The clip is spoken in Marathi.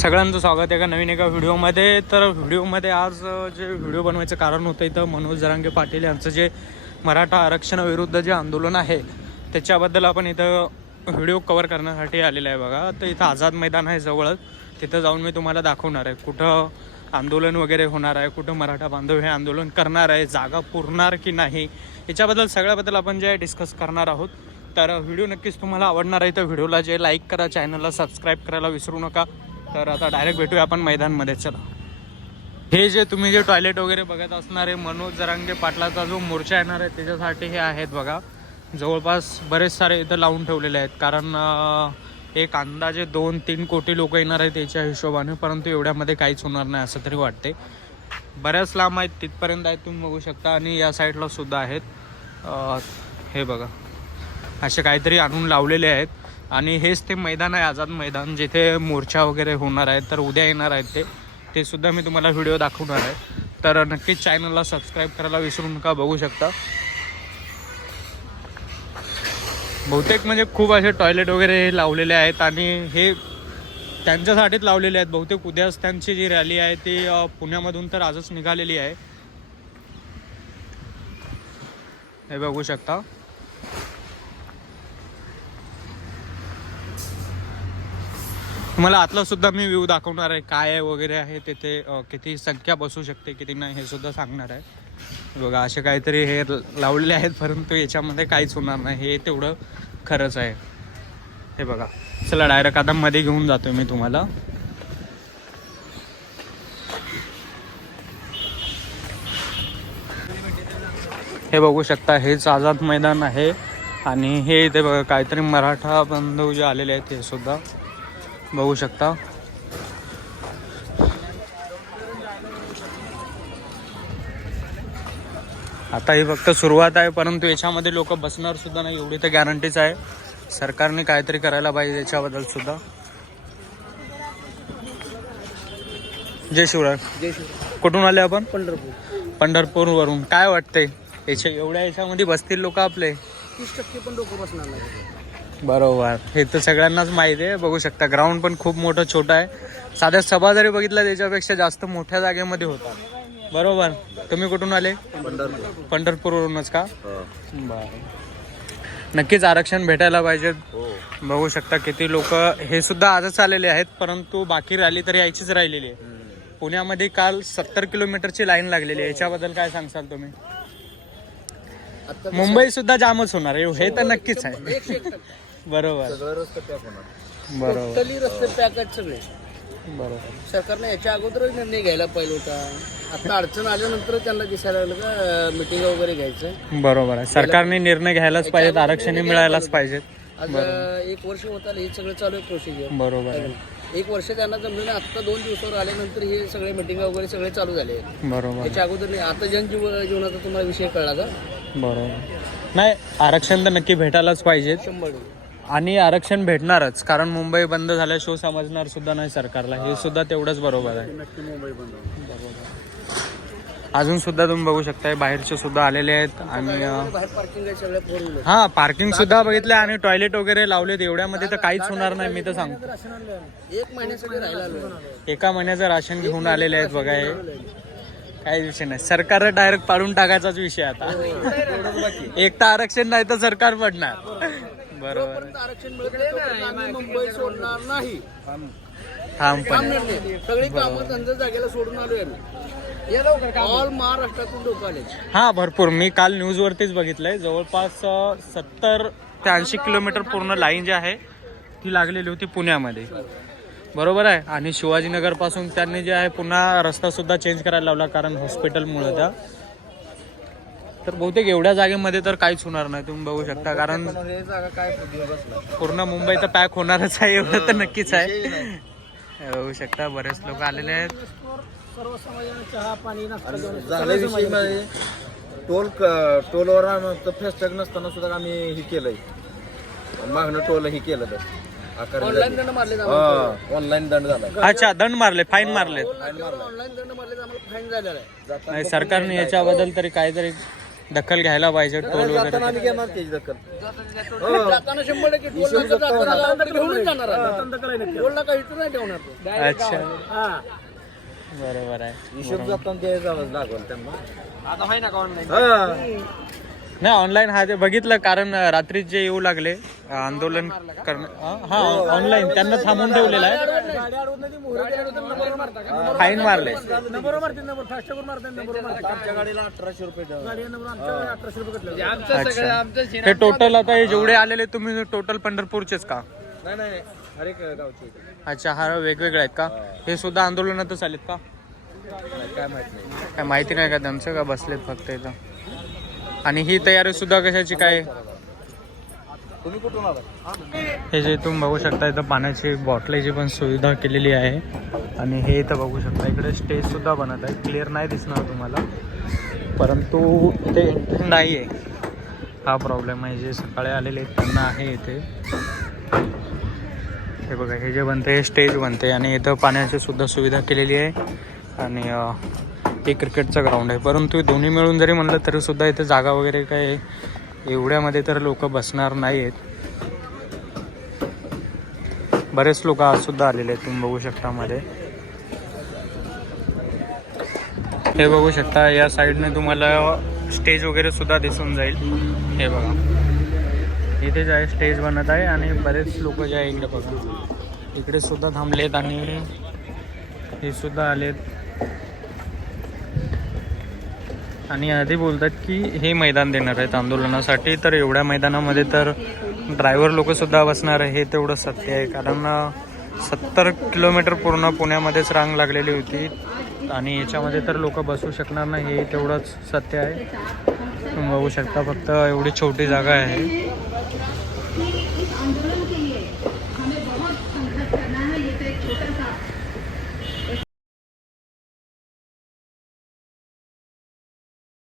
सगळ्यांचं स्वागत आहे एका व्हिडिओमध्ये. तर व्हिडिओमध्ये आज जे व्हिडिओ बनवायचं कारण होतं इथं मनोज जरांगे पाटील यांचं जे मराठा आरक्षणाविरुद्ध जे आंदोलन आहे त्याच्याबद्दल आपण इथं व्हिडिओ कव्हर करण्यासाठी आलेलं आहे. बघा, तर इथं आझाद मैदान आहे जवळच, तिथं जाऊन मी तुम्हाला दाखवणार आहे कुठं आंदोलन वगैरे होणार आहे, कुठं मराठा बांधव हे आंदोलन करणार आहे, जागा पुरणार की नाही, याच्याबद्दल सगळ्याबद्दल आपण जे डिस्कस करणार आहोत. तर व्हिडिओ नक्कीच तुम्हाला आवडणार आहे. तर व्हिडिओला जे लाईक करा, चॅनलला सबस्क्राईब करायला विसरू नका. तर आता डायरेक्ट भेटूया आपण मैदानमध्ये. चला, हे जे तुम्ही जे टॉयलेट वगैरे बघत असणार आहे मनोज जरांगे पाटलाचा जो मोर्चा येणार आहे त्याच्यासाठी हे आहेत. बघा, जवळपास बरेच सारे इथं लावून ठेवलेले आहेत, कारण एक अंदाजे 2-3 कोटी लोक येणार आहेत त्याच्या हिशोबाने, परंतु एवढ्यामध्ये काहीच होणार नाही असं तरी वाटते. बऱ्याच लांब आहेत, तिथपर्यंत आहेत तुम्ही बघू शकता, आणि या साईडला सुद्धा आहेत. हे बघा, असे काहीतरी आणून लावलेले आहेत. आणि हेच ते मैदान आहे, आझाद मैदान, जिथे मोर्चा वगैरे होणार आहे. तर उद्या येणार आहेत ते सुद्धा मी तुम्हाला व्हिडिओ दाखवणार आहे. तर नक्कीच चॅनलला सबस्क्राईब करायला विसरू नका. बघू शकता बहुतेक म्हणजे खूप असे टॉयलेट वगैरे लावलेले आहेत, आणि हे त्यांच्यासाठीच लावलेले आहेत. बहुतेक उद्याच त्यांची जी रॅली आहे ती पुण्यामधून तर आजच निघालेली आहे. हे बघू शकता. तुम्हाला आतला सुद्धा मी व्ह्यू दाखवणार आहे, काय आहे वगैरे आहे तिथे, किती संख्या बसू शकते किती नाही हे सुद्धा सांगणार आहे. बघा, असे काहीतरी हे लावलेले आहेत, परंतु याच्यामध्ये काहीच होणार नाही, हे तेवढं खरंच आहे. हे बघा, चला डायरेक्ट आता मध्ये घेऊन जातोय मी तुम्हाला. हे बघू शकता, हेच आझाद मैदान आहे. आणि हे इथे बघा काहीतरी मराठा बंधू जे आलेले आहेत हे सुद्धा बघू शकता. आता ही फक्त सुरुवात आहे, परंतु याच्यामध्ये लोक बसणार सुद्धा नाही एवढी तर गॅरंटीच आहे. सरकारने काहीतरी करायला पाहिजे याच्याबद्दल सुद्धा. जय शिवराय. कुठून आले आपण? पंढरपूरवरून. काय वाटतंय एवढ्या याच्यामध्ये बसतील लोक? आपले 30% पण लोक बसणार नाही. बरोबर, हे तर सगळ्यांनाच माहिती आहे. बघू शकता, ग्राउंड पण खूप मोठं छोटं आहे. साध्या सभा जरी बघितलं त्याच्यापेक्षा जास्त मोठ्या जागेमध्ये होता. बरोबर. तुम्ही कुठून आले? पंढरपूरवरूनच का? बरं, नक्कीच आरक्षण भेटायला पाहिजे. बघू शकता किती लोक हे सुद्धा आजच आलेले आहेत, परंतु बाकी रॅली तर यायचीच राहिलेली आहे. पुण्यामध्ये काल 70 किलोमीटरची लाईन लागलेली आहे. याच्याबद्दल काय सांगसाल तुम्ही? मुंबई सुद्धा जामच होणार आहे, हे तर नक्कीच आहे. बरोबर बरोबर रस्ते पॅक आहेत सगळे. बरोबर, सरकारने याच्या अगोदरच निर्णय घ्यायला पाहिजे होता. आता अडचण आल्यानंतर त्यांना दिसायला लागलं का मिटिंग वगैरे घ्यायचं. बरोबर आहे, सरकारने निर्णय घ्यायलाच पाहिजेत, आरक्षण मिळायलाच पाहिजेत. आज 1 वर्ष होत आलं, हे सगळं चालू आहे प्रोसिजर. बरोबर आहे. 1 वर्ष त्यांना जमलं नाही. आता 2 दिवसावर आल्यानंतर हे सगळे मिटिंग वगैरे सगळे चालू झाले. बरोबर, याच्या अगोदर नाही. आता जनजीवनाचा तुम्हाला विषय कळला का? बरोबर. नाही, आरक्षण तर नक्की भेटायलाच पाहिजेत, 100%. आणि आरक्षण भेटणारच, कारण मुंबई बंद झाल्याशिवाय समजणार सुद्धा नाही सरकारला, हे सुद्धा तेवढंच बरोबर आहे. नक्की मुंबई बंद. अजून सुद्धा तुम्ही बघू शकताय बाहेरचे सुद्धा आलेले आहेत. आणि बाहेर पार्किंग आहे सगळ्या 4 व्हीलर. हा, पार्किंग सुद्धा बघितलं, आणि टॉयलेट वगैरे लावलेत. एवढ्यामध्ये तर काहीच होणार नाही, मी तर सांगतो. 1 महिन्यासाठी राहिला. एका महिन्याचं राशन घेऊन आलेले आहेत. बघा, हे काही विषय नाही, सरकार डायरेक्ट पाडून टाकायचाच विषय आता. एक तर आरक्षण नाही तर सरकार पडणार. बरोबर, आरक्षण मिळत आम्ही मुंबई सोडणार नाही. ठाम पण सगळी कामं धंदा जागेला सोडून आलोय आम्ही. ऑल महाराष्ट्रातून लोक आले. हा, भरपूर. मी काल न्यूजवरतीच बघितलंय, जवळपास 70 ते 80 किलोमीटर पूर्ण लाईन जी आहे ती लागलेली होती पुण्यामध्ये. बरोबर आहे. आणि शिवाजीनगर पासून त्यांनी जे आहे पुन्हा रस्ता सुद्धा चेंज करायला लावला, कारण हॉस्पिटलमुळे त्या. तर बहुतेक एवढ्या जागेमध्ये तर काहीच होणार नाही, तुम्ही बघू शकता, कारण पूर्ण मुंबई तर पॅक होणारच आहे, एवढं तर नक्कीच आहे. बघू शकता, बरेच लोक आलेले आहेत. सर्व समाजाने चहा पाणी टोलवर फेस्टॅग नसताना सुद्धा आम्ही हे केलंय, मागणं टोल हे केलं. ऑनलाईन दंड मारले. ऑनलाईन दंड झाला. अच्छा, दंड मारले, फाईन मारले. ऑनलाईन दंड मारले, आम्हाला फाईन झालेला आहे. नाही, सरकारने याच्याबद्दल तरी काहीतरी दखल घ्यायला पाहिजे टोल वगैरे. जाताना आम्ही घेणार त्याची दखल. जाताना 100% टोल नाका जाताना घेऊनच जाणार आहे. टोल नाका इथं नाही ठेवणार तो. अच्छा बरोबर आहे. हिशोब जाताना ते जावं लागेल त्यांना. आता आहे ना का ऑनलाईन? हा. नाही ऑनलाईन हा ते बघितलं, कारण रात्री जे येऊ लागले आंदोलन करणं, हा ऑनलाईन त्यांना थांबून ठेवलेलं आहे. फाईन मारले. आमच्या गाडीला 1800 रुपये अच्छा. हे टोटल आता हे जेवढे आलेले तुम्ही टोटल पंढरपूरचेच का? नाही नाही नाही. हर एक गावचे अच्छा, हा वेगवेगळे आहेत का? हे सुद्धा आंदोलनातच आलेत का? काय माहित नाही. काय माहिती नाही का त्यांचं, का बसलेत फक्त इथं? आणि ही तयारी सुद्धा कशाची काय? तुम्ही कुठून आला? हे जे तुम्ही बघू शकता इथं पाण्याची बॉटलीची पण सुविधा केलेली आहे. आणि हे इथं बघू शकता इकडे स्टेज सुद्धा बनत आहे. क्लिअर नाही दिसणार तुम्हाला, परंतु इथे एंट्री नाही आहे, हा प्रॉब्लेम आहे. जे सकाळी आलेले आहेत त्यांना आहे इथे. हे बघा हे जे बनते हे स्टेज बनते आणि इथं पाण्याची सुद्धा सुविधा केलेली आहे. आणि हे क्रिकेटचं ग्राउंड आहे. परंतु हे दोन्ही मिळून जरी म्हणलं तरी सुद्धा इथे जागा वगैरे काय एवढ्यामध्ये तर लोक बसणार नाही आहेत. बरेच लोक आज सुद्धा आलेले आहेत, तुम्ही बघू शकता मध्ये. हे बघू शकता या साईडने तुम्हाला स्टेज वगैरे सुद्धा दिसून जाईल. हे बघा इथे जे आहे स्टेज बनत आहे आणि बरेच लोक जे आहे इकडे बघा इकडे सुद्धा थांबलेत आणि हे सुद्धा आलेत. आणि आधी बोलतात की हे मैदान देणार आहेत आंदोलनासाठी, तर एवढ्या मैदानामध्ये तर ड्रायव्हर लोक सुद्धा बसणार आहे, हे तेवढं सत्य आहे. कारण 70 किलोमीटर पूर्ण पुण्यामध्येच रांग लागलेली होती आणि याच्यामध्ये तर लोक बसू शकणार नाही, हे तेवढंच सत्य आहे. तुम्ही बघू शकता फक्त एवढी छोटी जागा आहे.